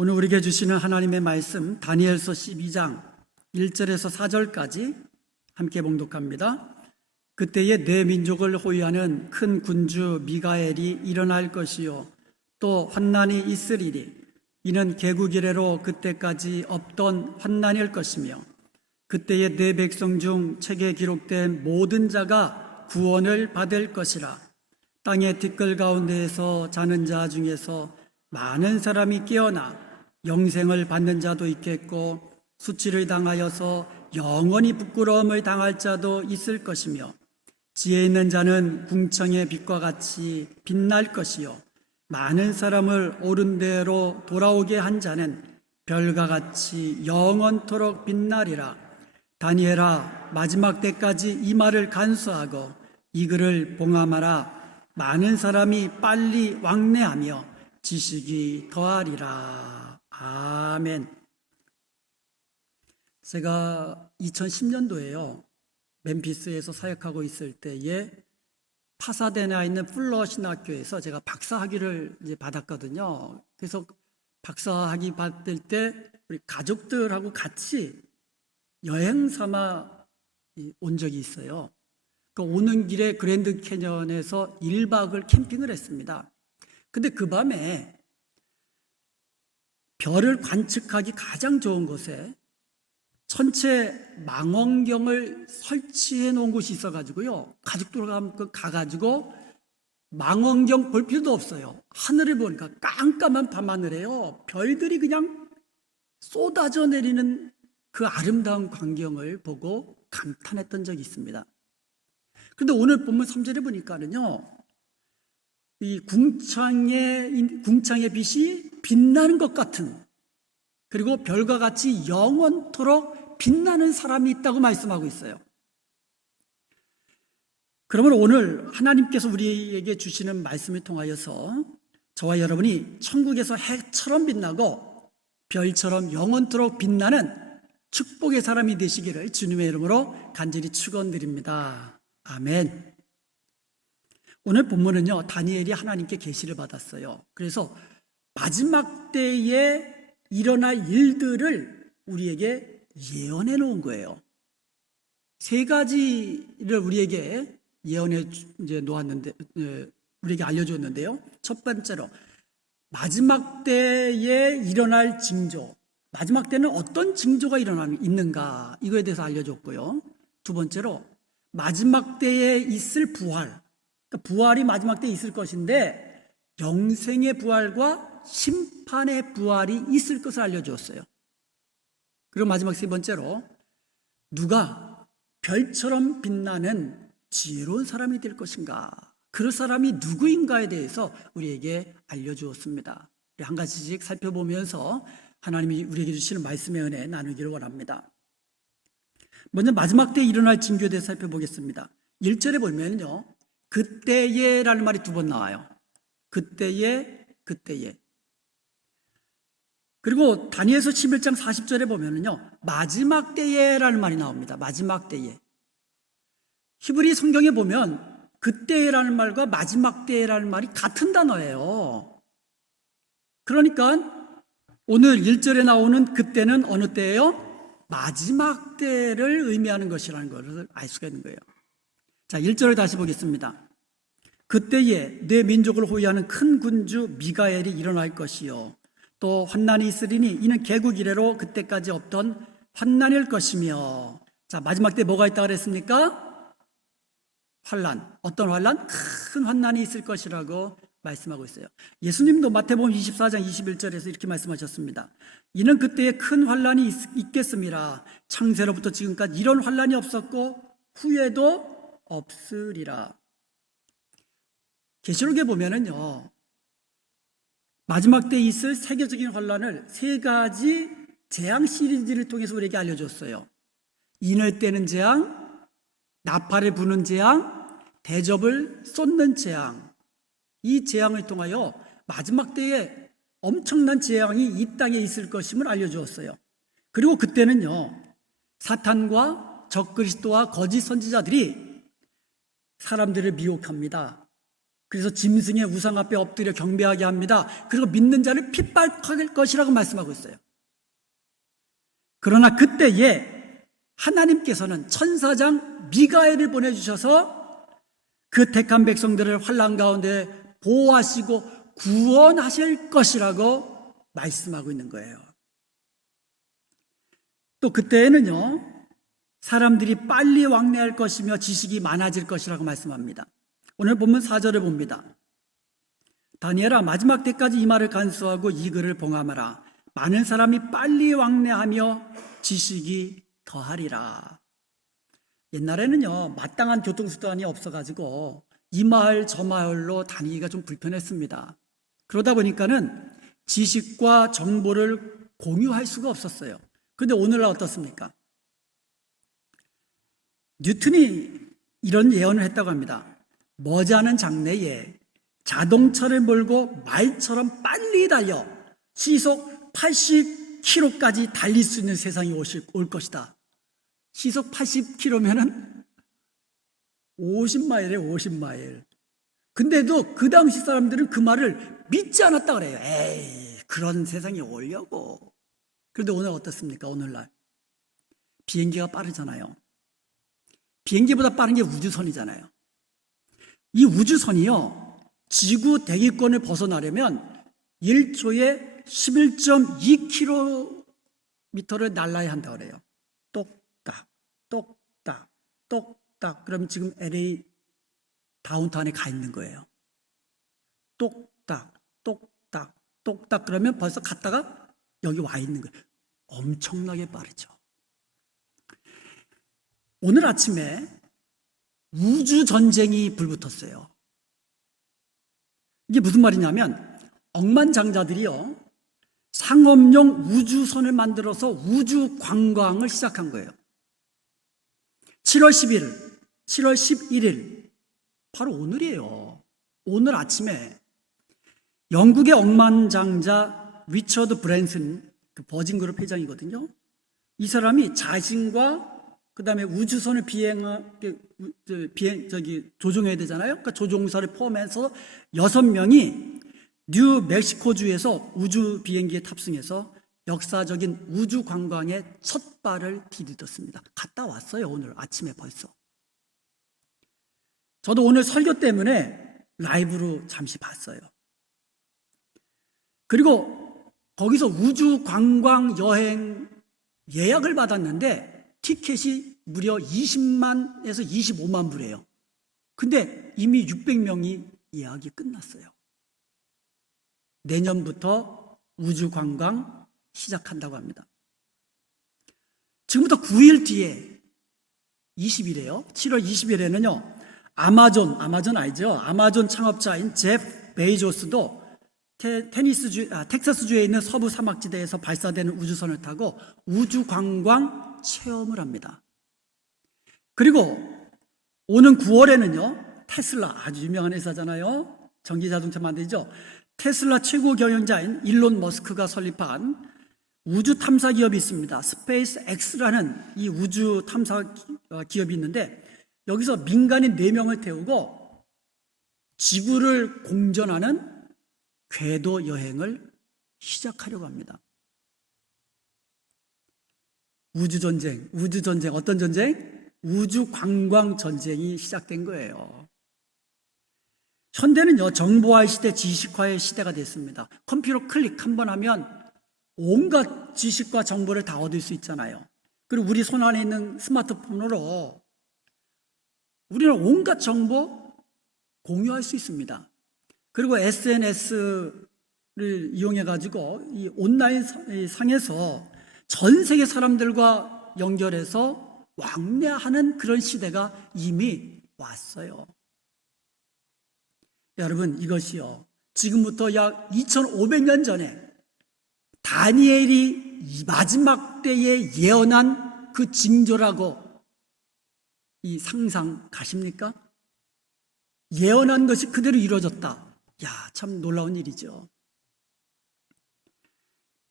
오늘 우리에게 주시는 하나님의 말씀 다니엘서 12장 1절에서 4절까지 함께 봉독합니다. 그때에 내 민족을 호위하는 큰 군주 미가엘이 일어날 것이요 또 환난이 있으리니 이는 개국 이래로 그때까지 없던 환난일 것이며 그때에 내 백성 중 책에 기록된 모든 자가 구원을 받을 것이라. 땅의 티끌 가운데에서 자는 자 중에서 많은 사람이 깨어나 영생을 받는 자도 있겠고 수치를 당하여서 영원히 부끄러움을 당할 자도 있을 것이며 지혜 있는 자는 궁창의 빛과 같이 빛날 것이요 많은 사람을 옳은 대로 돌아오게 한 자는 별과 같이 영원토록 빛나리라. 다니엘아, 마지막 때까지 이 말을 간수하고 이 글을 봉함하라. 많은 사람이 빨리 왕래하며 지식이 더하리라. 아멘. 제가 2010년도에요 멤피스에서 사역하고 있을 때에 파사데나에 있는 풀러 신학교에서 제가 박사학위를 이제 받았거든요. 그래서 박사학위 받을 때 우리 가족들하고 같이 여행 삼아 온 적이 있어요. 그 오는 길에 그랜드 캐년에서 1박을 캠핑을 했습니다. 근데 그 밤에 별을 관측하기 가장 좋은 곳에 천체 망원경을 설치해 놓은 곳이 있어가지고요. 가족들하고 가가지고 망원경 볼 필요도 없어요. 하늘을 보니까 깜깜한 밤하늘에요. 별들이 그냥 쏟아져 내리는 그 아름다운 광경을 보고 감탄했던 적이 있습니다. 그런데 오늘 본문 3절에 보니까는요, 이 궁창의 빛이 빛나는 것 같은, 그리고 별과 같이 영원토록 빛나는 사람이 있다고 말씀하고 있어요. 그러면 오늘 하나님께서 우리에게 주시는 말씀을 통하여서 저와 여러분이 천국에서 해처럼 빛나고 별처럼 영원토록 빛나는 축복의 사람이 되시기를 주님의 이름으로 간절히 축원드립니다. 아멘. 오늘 본문은요, 다니엘이 하나님께 계시를 받았어요. 그래서 마지막 때에 일어날 일들을 우리에게 예언해 놓은 거예요. 세 가지를 우리에게 예언해 놓았는데, 우리에게 알려줬는데요. 첫 번째로 마지막 때에 일어날 징조, 마지막 때는 어떤 징조가 있는가, 이거에 대해서 알려줬고요. 두 번째로 마지막 때에 있을 부활, 그러니까 부활이 마지막 때에 있을 것인데 영생의 부활과 심판의 부활이 있을 것을 알려주었어요. 그리고 마지막 세 번째로 누가 별처럼 빛나는 지혜로운 사람이 될 것인가, 그 사람이 누구인가에 대해서 우리에게 알려주었습니다. 한 가지씩 살펴보면서 하나님이 우리에게 주시는 말씀의 은혜 나누기를 원합니다. 먼저 마지막 때에 일어날 징조에 대해서 살펴보겠습니다. 1절에 보면요, 그때에 라는 말이 두 번 나와요. 그때에. 그리고 다니엘서 11장 40절에 보면요, 마지막 때에 라는 말이 나옵니다. 마지막 때에. 히브리 성경에 보면 그때라는 말과 마지막 때라는 말이 같은 단어예요. 그러니까 오늘 1절에 나오는 그때는 어느 때예요? 마지막 때를 의미하는 것이라는 것을 알 수가 있는 거예요. 자, 1절을 다시 보겠습니다. 그때에 내 민족을 호위하는 큰 군주 미가엘이 일어날 것이요 또 환난이 있으리니 이는 개국 이래로 그때까지 없던 환난일 것이며. 자, 마지막 때 뭐가 있다 그랬습니까? 환난. 어떤 환난? 큰 환난이 있을 것이라고 말씀하고 있어요. 예수님도 마태복음 24장 21절에서 이렇게 말씀하셨습니다. 이는 그때에 큰 환난이 있겠음이라. 창세로부터 지금까지 이런 환난이 없었고 후에도 없으리라. 계시록에 보면은요, 마지막 때 있을 세계적인 환난을 세 가지 재앙 시리즈를 통해서 우리에게 알려줬어요. 인을 떼는 재앙, 나팔을 부는 재앙, 대접을 쏟는 재앙. 이 재앙을 통하여 마지막 때에 엄청난 재앙이 이 땅에 있을 것임을 알려주었어요. 그리고 그때는요, 사탄과 적그리스도와 거짓 선지자들이 사람들을 미혹합니다. 그래서 짐승의 우상 앞에 엎드려 경배하게 합니다. 그리고 믿는 자를 핏발할 것이라고 말씀하고 있어요. 그러나 그때에 하나님께서는 천사장 미가엘을 보내주셔서 그 택한 백성들을 환난 가운데 보호하시고 구원하실 것이라고 말씀하고 있는 거예요. 또 그때에는요, 사람들이 빨리 왕래할 것이며 지식이 많아질 것이라고 말씀합니다. 오늘 본문 4절을 봅니다. 다니엘아, 마지막 때까지 이 말을 간수하고 이 글을 봉함하라. 많은 사람이 빨리 왕래하며 지식이 더하리라. 옛날에는요, 마땅한 교통수단이 없어가지고 이 마을 저 마을로 다니기가 좀 불편했습니다. 그러다 보니까는 지식과 정보를 공유할 수가 없었어요. 그런데 오늘날 어떻습니까? 뉴턴이 이런 예언을 했다고 합니다. 머지않은 장래에 자동차를 몰고 말처럼 빨리 달려 시속 80km까지 달릴 수 있는 세상이 올 것이다. 시속 80km면은 50마일이에요, 50마일. 근데도 그 당시 사람들은 그 말을 믿지 않았다 그래요. 에이, 그런 세상이 오려고. 그런데 오늘 어떻습니까? 오늘날 비행기가 빠르잖아요. 비행기보다 빠른 게 우주선이잖아요. 이 우주선이요, 지구 대기권을 벗어나려면 1초에 11.2km를 날아야 한다고 그래요. 똑딱, 똑딱, 똑딱. 그럼 지금 LA 다운타운에 가 있는 거예요. 똑딱, 똑딱, 똑딱. 그러면 벌써 갔다가 여기 와 있는 거예요. 엄청나게 빠르죠. 오늘 아침에 우주전쟁이 불붙었어요. 이게 무슨 말이냐면 억만장자들이요, 상업용 우주선을 만들어서 우주 관광을 시작한 거예요. 7월 10일, 7월 11일, 바로 오늘이에요. 오늘 아침에 영국의 억만장자 리처드 브랜슨, 그 버진그룹 회장이거든요. 이 사람이 자신과 그 다음에 우주선을 조종해야 되잖아요. 그러니까 조종사를 포함해서 6명이 뉴멕시코주에서 우주 비행기에 탑승해서 역사적인 우주 관광의 첫 발을 디뎠습니다. 갔다 왔어요, 오늘 아침에 벌써. 저도 오늘 설교 때문에 라이브로 잠시 봤어요. 그리고 거기서 우주 관광 여행 예약을 받았는데 티켓이 무려 20만에서 25만 불이에요. 근데 이미 600명이 예약이 끝났어요. 내년부터 우주 관광 시작한다고 합니다. 지금부터 9일 뒤에 20일에요. 7월 20일에는요. 아마존 알죠? 아마존 창업자인 제프 베이조스도 텍사스주에 있는 서부 사막지대에서 발사되는 우주선을 타고 우주 관광 체험을 합니다. 그리고 오는 9월에는요, 테슬라, 아주 유명한 회사잖아요. 전기자동차 만들죠. 테슬라 최고 경영자인 일론 머스크가 설립한 우주 탐사 기업이 있습니다. 스페이스 X라는 이 우주 탐사 기업이 있는데 여기서 민간인 4명을 태우고 지구를 공전하는 궤도 여행을 시작하려고 합니다. 우주전쟁, 어떤 전쟁? 우주 관광 전쟁이 시작된 거예요. 현대는요, 정보화의 시대, 지식화의 시대가 됐습니다. 컴퓨터 클릭 한번 하면 온갖 지식과 정보를 다 얻을 수 있잖아요. 그리고 우리 손 안에 있는 스마트폰으로 우리는 온갖 정보 공유할 수 있습니다. 그리고 SNS를 이용해가지고 이 온라인 상에서 전 세계 사람들과 연결해서 왕래하는 그런 시대가 이미 왔어요. 여러분, 이것이요, 지금부터 약 2500년 전에 다니엘이 마지막 때에 예언한 그 징조라고 이 상상 가십니까? 예언한 것이 그대로 이루어졌다. 야, 참 놀라운 일이죠.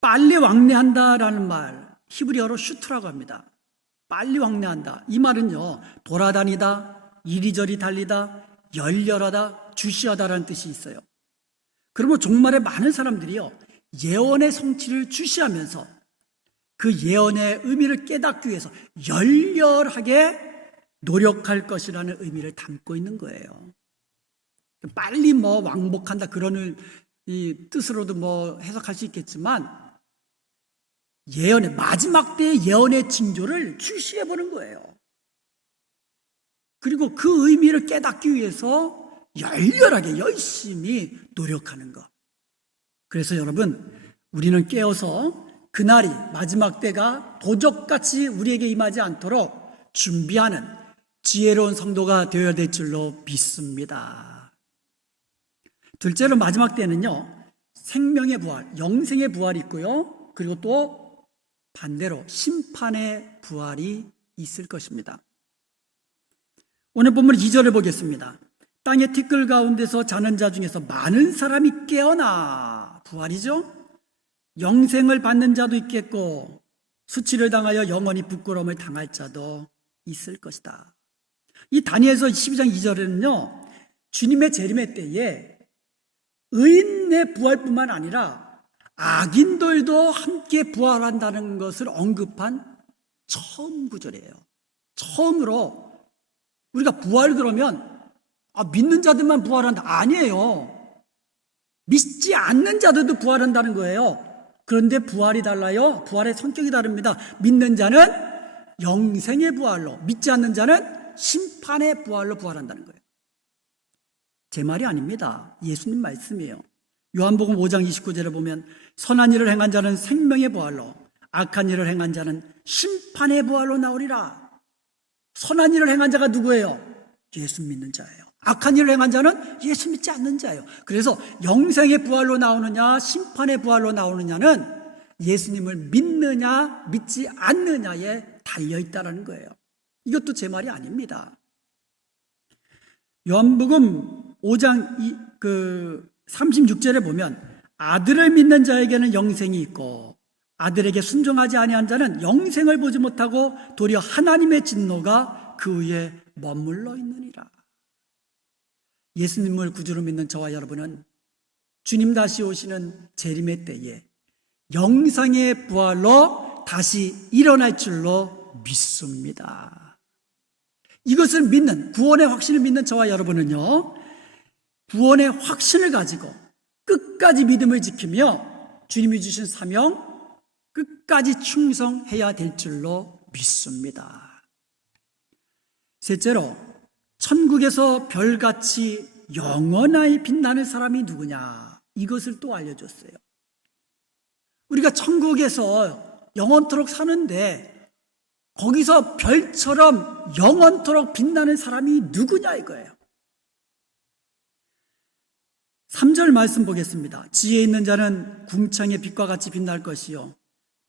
빨리 왕래한다라는 말, 히브리어로 슈트라고 합니다. 빨리 왕래한다. 이 말은요, 돌아다니다, 이리저리 달리다, 열렬하다, 주시하다라는 뜻이 있어요. 그러면 종말에 많은 사람들이요, 예언의 성취를 주시하면서 그 예언의 의미를 깨닫기 위해서 열렬하게 노력할 것이라는 의미를 담고 있는 거예요. 빨리 왕복한다 그런 이 뜻으로도 해석할 수 있겠지만, 예언의 마지막 때의 예언의 징조를 주시해 보는 거예요. 그리고 그 의미를 깨닫기 위해서 열렬하게 열심히 노력하는 것. 그래서 여러분, 우리는 깨어서 그날이 마지막 때가 도적같이 우리에게 임하지 않도록 준비하는 지혜로운 성도가 되어야 될 줄로 믿습니다. 둘째로 마지막 때는요, 생명의 부활, 영생의 부활이 있고요, 그리고 또 반대로 심판의 부활이 있을 것입니다. 오늘 본문 2절을 보겠습니다. 땅의 티끌 가운데서 자는 자 중에서 많은 사람이 깨어나, 부활이죠. 영생을 받는 자도 있겠고 수치를 당하여 영원히 부끄러움을 당할 자도 있을 것이다. 이 다니엘서 12장 2절에는요, 주님의 재림의 때에 의인의 부활뿐만 아니라 악인들도 함께 부활한다는 것을 언급한 처음 구절이에요. 처음으로 우리가 부활 그러면 믿는 자들만 부활한다, 아니에요. 믿지 않는 자들도 부활한다는 거예요. 그런데 부활이 달라요. 부활의 성격이 다릅니다. 믿는 자는 영생의 부활로, 믿지 않는 자는 심판의 부활로 부활한다는 거예요. 제 말이 아닙니다. 예수님 말씀이에요. 요한복음 5장 29절에 보면 선한 일을 행한 자는 생명의 부활로, 악한 일을 행한 자는 심판의 부활로 나오리라. 선한 일을 행한 자가 누구예요? 예수 믿는 자예요. 악한 일을 행한 자는 예수 믿지 않는 자예요. 그래서 영생의 부활로 나오느냐 심판의 부활로 나오느냐는 예수님을 믿느냐 믿지 않느냐에 달려있다는 거예요. 이것도 제 말이 아닙니다. 요한복음 5장 36절에 보면 아들을 믿는 자에게는 영생이 있고 아들에게 순종하지 아니한 자는 영생을 보지 못하고 도리어 하나님의 진노가 그 위에 머물러 있느니라. 예수님을 구주로 믿는 저와 여러분은 주님 다시 오시는 재림의 때에 영생의 부활로 다시 일어날 줄로 믿습니다. 이것을 믿는, 구원의 확신을 믿는 저와 여러분은요, 구원의 확신을 가지고 끝까지 믿음을 지키며 주님이 주신 사명 끝까지 충성해야 될 줄로 믿습니다. 셋째로, 천국에서 별같이 영원하게 빛나는 사람이 누구냐, 이것을 또 알려줬어요. 우리가 천국에서 영원토록 사는데 거기서 별처럼 영원토록 빛나는 사람이 누구냐 이거예요. 3절 말씀 보겠습니다. 지혜 있는 자는 궁창의 빛과 같이 빛날 것이요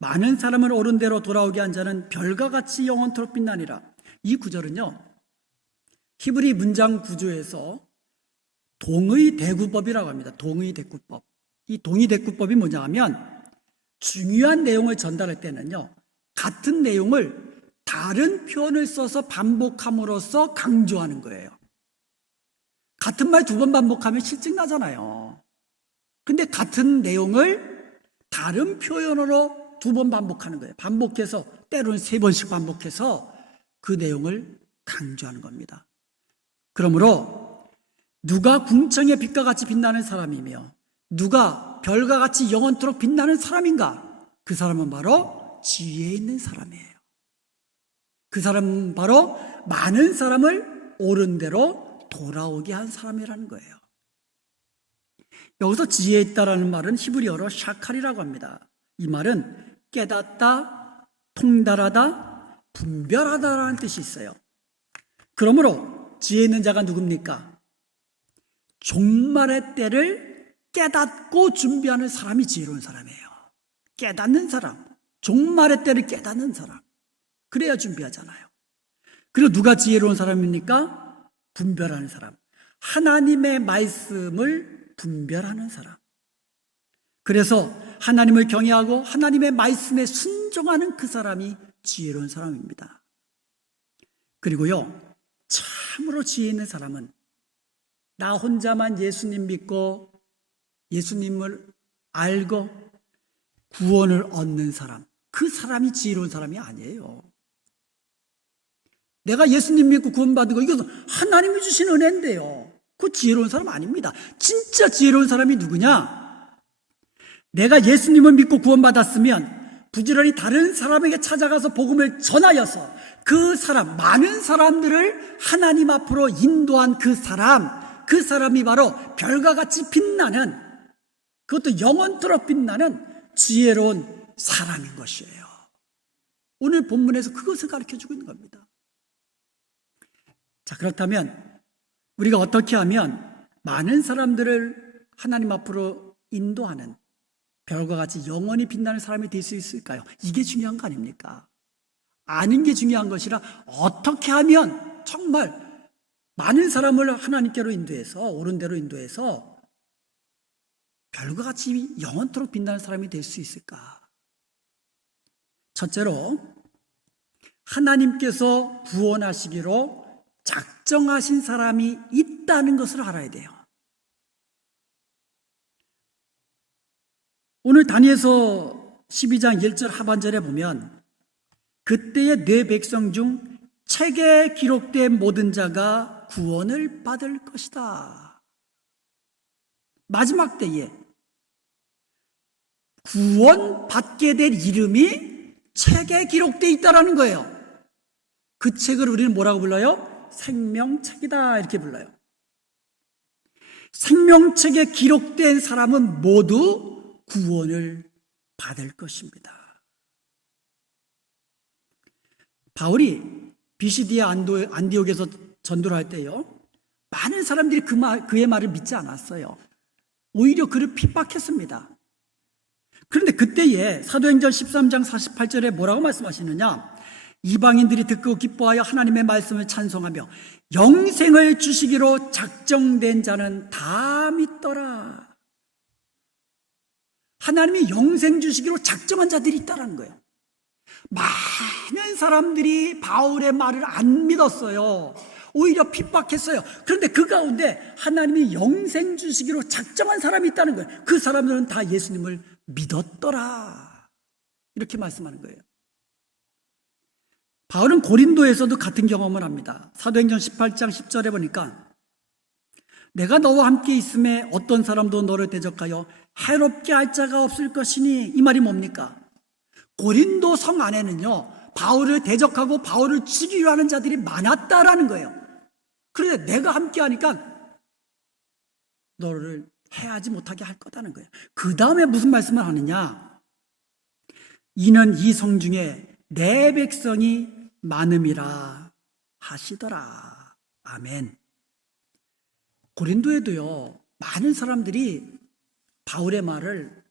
많은 사람을 옳은 대로 돌아오게 한 자는 별과 같이 영원토록 빛나니라. 이 구절은요, 히브리 문장 구조에서 동의대구법이라고 합니다. 동의대구법. 이 동의대구법이 뭐냐 하면 중요한 내용을 전달할 때는요, 같은 내용을 다른 표현을 써서 반복함으로써 강조하는 거예요. 같은 말 2번 반복하면 실증 나잖아요. 근데 같은 내용을 다른 표현으로 2번 반복하는 거예요. 반복해서, 때로는 3번씩 반복해서 그 내용을 강조하는 겁니다. 그러므로 누가 궁창의 빛과 같이 빛나는 사람이며 누가 별과 같이 영원토록 빛나는 사람인가? 그 사람은 바로 지혜 있는 사람이에요. 그 사람은 바로 많은 사람을 옳은 대로 돌아오게 한 사람이라는 거예요. 여기서 지혜 있다라는 말은 히브리어로 샤칼이라고 합니다. 이 말은 깨닫다, 통달하다, 분별하다라는 뜻이 있어요. 그러므로 지혜 있는 자가 누굽니까? 종말의 때를 깨닫고 준비하는 사람이 지혜로운 사람이에요. 깨닫는 사람, 종말의 때를 깨닫는 사람, 그래야 준비하잖아요. 그리고 누가 지혜로운 사람입니까? 분별하는 사람, 하나님의 말씀을 분별하는 사람. 그래서 하나님을 경외하고 하나님의 말씀에 순종하는 그 사람이 지혜로운 사람입니다. 그리고요, 참으로 지혜 있는 사람은 나 혼자만 예수님 믿고 예수님을 알고 구원을 얻는 사람, 그 사람이 지혜로운 사람이 아니에요. 내가 예수님 믿고 구원받은 거, 이것은 하나님이 주신 은혜인데요. 그 지혜로운 사람 아닙니다. 진짜 지혜로운 사람이 누구냐? 내가 예수님을 믿고 구원받았으면 부지런히 다른 사람에게 찾아가서 복음을 전하여서 그 사람, 많은 사람들을 하나님 앞으로 인도한 그 사람이 바로 별과 같이 빛나는, 그것도 영원토록 빛나는 지혜로운 사람인 것이에요. 오늘 본문에서 그것을 가르쳐주고 있는 겁니다. 자, 그렇다면 우리가 어떻게 하면 많은 사람들을 하나님 앞으로 인도하는 별과 같이 영원히 빛나는 사람이 될 수 있을까요? 이게 중요한 거 아닙니까? 아는 게 중요한 것이라 어떻게 하면 정말 많은 사람을 하나님께로 인도해서, 옳은 대로 인도해서 별과 같이 영원토록 빛나는 사람이 될 수 있을까? 첫째로, 하나님께서 구원하시기로 작정하신 사람이 있다는 것을 알아야 돼요. 오늘 다니엘서 12장 1절 하반절에 보면 그때의 내 백성 중 책에 기록된 모든 자가 구원을 받을 것이다. 마지막 때에 구원받게 될 이름이 책에 기록되어 있다는 거예요. 그 책을 우리는 뭐라고 불러요? 생명책이다, 이렇게 불러요. 생명책에 기록된 사람은 모두 구원을 받을 것입니다. 바울이 비시디아 안디옥에서 전도를 할 때요, 많은 사람들이 그의 말을 믿지 않았어요. 오히려 그를 핍박했습니다. 그런데 그때에 사도행전 13장 48절에 뭐라고 말씀하시느냐? 이방인들이 듣고 기뻐하여 하나님의 말씀을 찬송하며 영생을 주시기로 작정된 자는 다 믿더라. 하나님이 영생 주시기로 작정한 자들이 있다는 거예요. 많은 사람들이 바울의 말을 안 믿었어요. 오히려 핍박했어요. 그런데 그 가운데 하나님이 영생 주시기로 작정한 사람이 있다는 거예요. 그 사람들은 다 예수님을 믿었더라. 이렇게 말씀하는 거예요. 바울은 고린도에서도 같은 경험을 합니다. 사도행전 18장 10절에 보니까 내가 너와 함께 있음에 어떤 사람도 너를 대적하여 해롭게 할 자가 없을 것이니, 이 말이 뭡니까? 고린도 성 안에는요, 바울을 대적하고 바울을 죽이려 하는 자들이 많았다라는 거예요. 그런데 내가 함께 하니까 너를 해하지 못하게 할 거다는 거예요. 그 다음에 무슨 말씀을 하느냐? 이는 이 성 중에 내 백성이 많음이라 하시더라. 아멘. 고린도에도요, 많은 사람들이 바울의 말을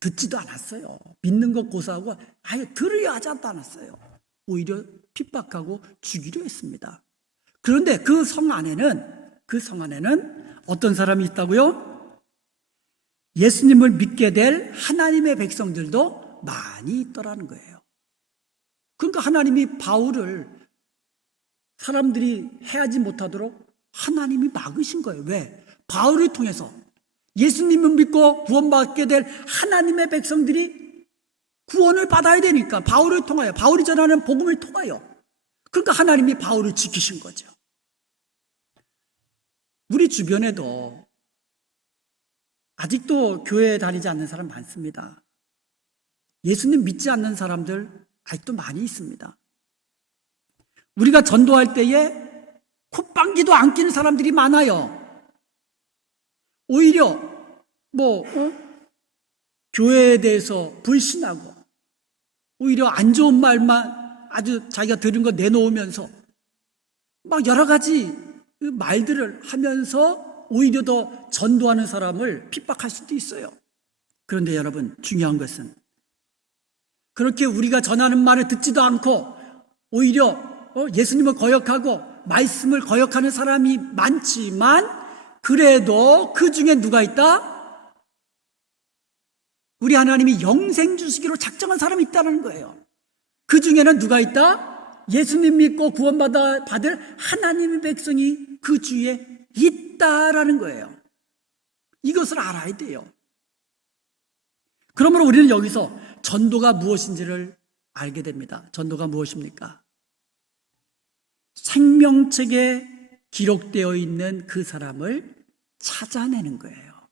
듣지도 않았어요. 믿는 것 고사하고 아예 들으려 하지 않았어요. 오히려 핍박하고 죽이려 했습니다. 그런데 그 성 안에는 어떤 사람이 있다고요? 예수님을 믿게 될 하나님의 백성들도 많이 있더라는 거예요. 그러니까 하나님이 바울을 사람들이 해하지 못하도록 하나님이 막으신 거예요. 왜? 바울을 통해서 예수님을 믿고 구원받게 될 하나님의 백성들이 구원을 받아야 되니까, 바울을 통하여, 바울이 전하는 복음을 통하여. 그러니까 하나님이 바울을 지키신 거죠. 우리 주변에도 아직도 교회에 다니지 않는 사람 많습니다. 예수님 믿지 않는 사람들 아직도 많이 있습니다. 우리가 전도할 때에 콧방귀도 안 끼는 사람들이 많아요. 오히려 교회에 대해서 불신하고 오히려 안 좋은 말만 아주 자기가 들은 거 내놓으면서 막 여러 가지 말들을 하면서 오히려 더 전도하는 사람을 핍박할 수도 있어요. 그런데 여러분, 중요한 것은 그렇게 우리가 전하는 말을 듣지도 않고 오히려 예수님을 거역하고 말씀을 거역하는 사람이 많지만, 그래도 그 중에 누가 있다? 우리 하나님이 영생 주시기로 작정한 사람이 있다는 거예요. 그 중에는 누가 있다? 예수님 믿고 구원받을 하나님의 백성이 그 주위에 있다라는 거예요. 이것을 알아야 돼요. 그러므로 우리는 여기서 전도가 무엇인지를 알게 됩니다. 전도가 무엇입니까? 생명책에 기록되어 있는 그 사람을 찾아내는 거예요.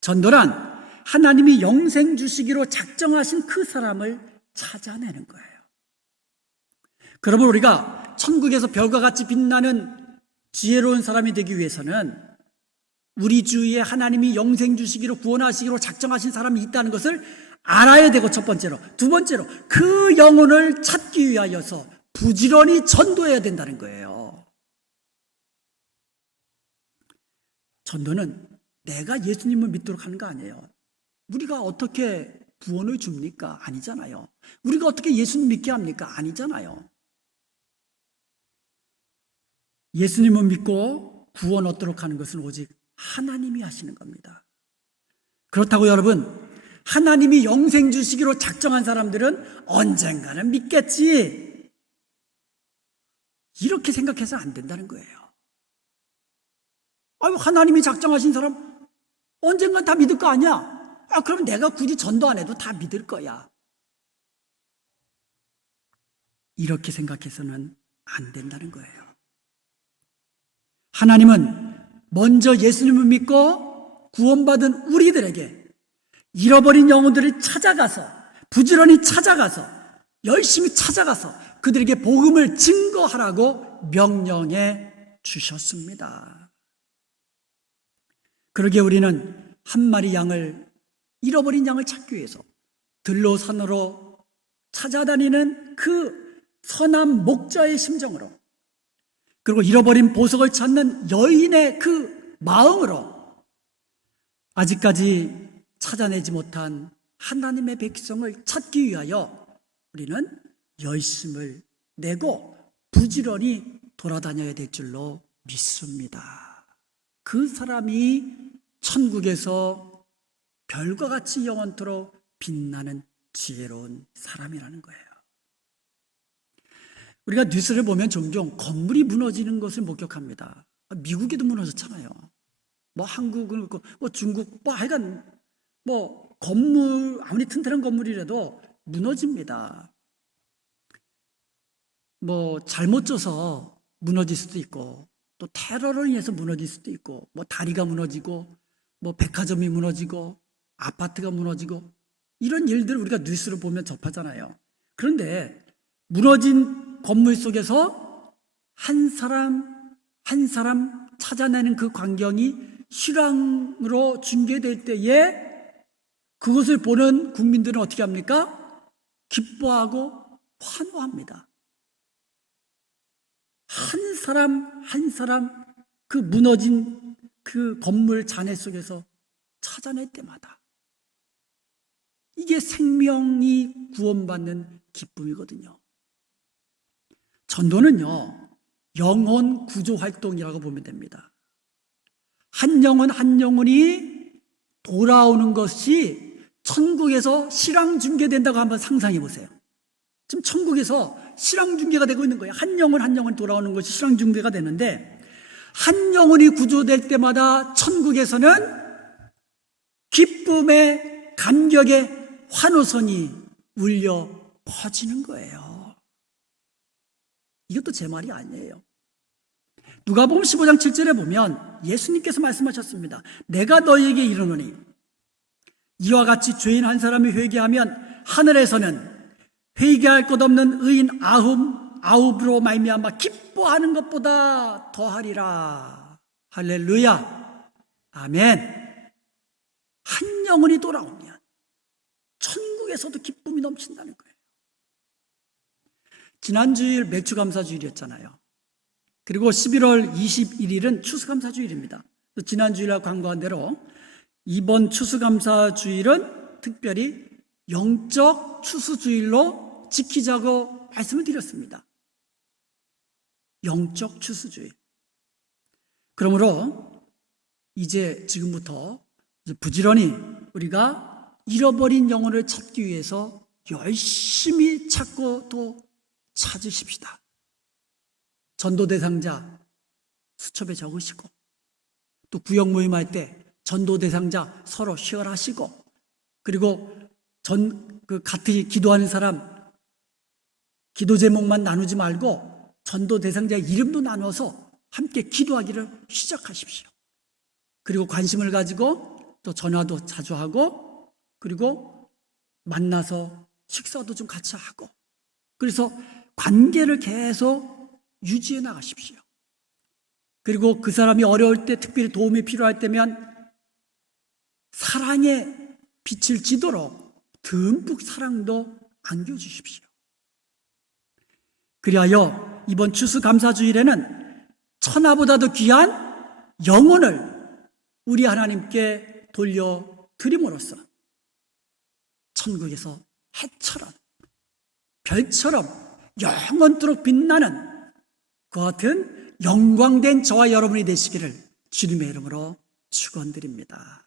전도란 하나님이 영생 주시기로 작정하신 그 사람을 찾아내는 거예요. 그러므로 우리가 천국에서 별과 같이 빛나는 지혜로운 사람이 되기 위해서는 우리 주위에 하나님이 영생 주시기로 구원하시기로 작정하신 사람이 있다는 것을 알아야 되고, 첫 번째로. 두 번째로, 그 영혼을 찾기 위하여서 부지런히 전도해야 된다는 거예요. 전도는 내가 예수님을 믿도록 하는 거 아니에요. 우리가 어떻게 구원을 줍니까? 아니잖아요. 우리가 어떻게 예수님 믿게 합니까? 아니잖아요. 예수님을 믿고 구원 얻도록 하는 것은 오직 하나님이 하시는 겁니다. 그렇다고 여러분, 하나님이 영생 주시기로 작정한 사람들은 언젠가는 믿겠지, 이렇게 생각해서 안 된다는 거예요. 아유, 하나님이 작정하신 사람 언젠간 다 믿을 거 아니야? 그럼 내가 굳이 전도 안 해도 다 믿을 거야. 이렇게 생각해서는 안 된다는 거예요. 하나님은 먼저 예수님을 믿고 구원받은 우리들에게 잃어버린 영혼들을 찾아가서, 부지런히 찾아가서, 열심히 찾아가서 그들에게 복음을 증거하라고 명령해 주셨습니다. 그러기에 우리는 한 마리 양을, 잃어버린 양을 찾기 위해서 들로 산으로 찾아다니는 그 선한 목자의 심정으로, 그리고 잃어버린 보석을 찾는 여인의 그 마음으로 아직까지 찾아내지 못한 하나님의 백성을 찾기 위하여 우리는 열심을 내고 부지런히 돌아다녀야 될 줄로 믿습니다. 그 사람이 천국에서 별과 같이 영원토록 빛나는 지혜로운 사람이라는 거예요. 우리가 뉴스를 보면 종종 건물이 무너지는 것을 목격합니다. 미국에도 무너졌잖아요. 뭐 한국은 그렇고, 뭐 중국, 뭐 하여간 뭐 건물, 아무리 튼튼한 건물이라도 무너집니다. 뭐 잘못 져서 무너질 수도 있고, 또 테러로 인해서 무너질 수도 있고, 뭐 다리가 무너지고, 뭐 백화점이 무너지고, 아파트가 무너지고, 이런 일들을 우리가 뉴스를 보면 접하잖아요. 그런데 무너진 건물 속에서 한 사람 한 사람 찾아내는 그 광경이 실황으로 중계될 때에 그것을 보는 국민들은 어떻게 합니까? 기뻐하고 환호합니다. 한 사람 한 사람 그 무너진 그 건물 잔해 속에서 찾아낼 때마다 이게 생명이 구원받는 기쁨이거든요. 전도는요, 영혼 구조 활동이라고 보면 됩니다. 한 영혼 한 영혼이 돌아오는 것이 천국에서 실황 중계된다고 한번 상상해 보세요. 지금 천국에서 실황 중계가 되고 있는 거예요. 한 영혼 한 영혼 돌아오는 것이 실황 중계가 되는데, 한 영혼이 구조될 때마다 천국에서는 기쁨의 감격의 환호성이 울려 퍼지는 거예요. 이것도 제 말이 아니에요. 누가복음 15장 7절에 보면 예수님께서 말씀하셨습니다. 내가 너희에게 이르노니 이와 같이 죄인 한 사람이 회개하면 하늘에서는 회개할 것 없는 의인 아홉으로 말미암아 기뻐하는 것보다 더하리라. 할렐루야. 아멘. 한 영혼이 돌아오면 천국에서도 기쁨이 넘친다는 거예요. 지난주일 매추감사주일이었잖아요. 그리고 11월 21일은 추수감사주일입니다. 지난주일에 광고한 대로 이번 추수감사주일은 특별히 영적 추수주일로 지키자고 말씀을 드렸습니다. 영적 추수주일. 그러므로 이제 지금부터 부지런히 우리가 잃어버린 영혼을 찾기 위해서 열심히 찾고 또 찾으십시다. 전도 대상자 수첩에 적으시고, 또 구역 모임할 때 전도 대상자 서로 쉐어하시고, 그리고 같이 기도하는 사람 기도 제목만 나누지 말고 전도 대상자 이름도 나눠서 함께 기도하기를 시작하십시오. 그리고 관심을 가지고 또 전화도 자주 하고, 그리고 만나서 식사도 좀 같이 하고, 그래서 관계를 계속 유지해 나가십시오. 그리고 그 사람이 어려울 때, 특별히 도움이 필요할 때면 사랑의 빛을 지도록 듬뿍 사랑도 안겨주십시오. 그리하여 이번 추수감사주일에는 천하보다도 귀한 영혼을 우리 하나님께 돌려드림으로써 천국에서 해처럼, 별처럼 영원토록 빛나는 그 같은 영광된 저와 여러분이 되시기를 주님의 이름으로 축원드립니다.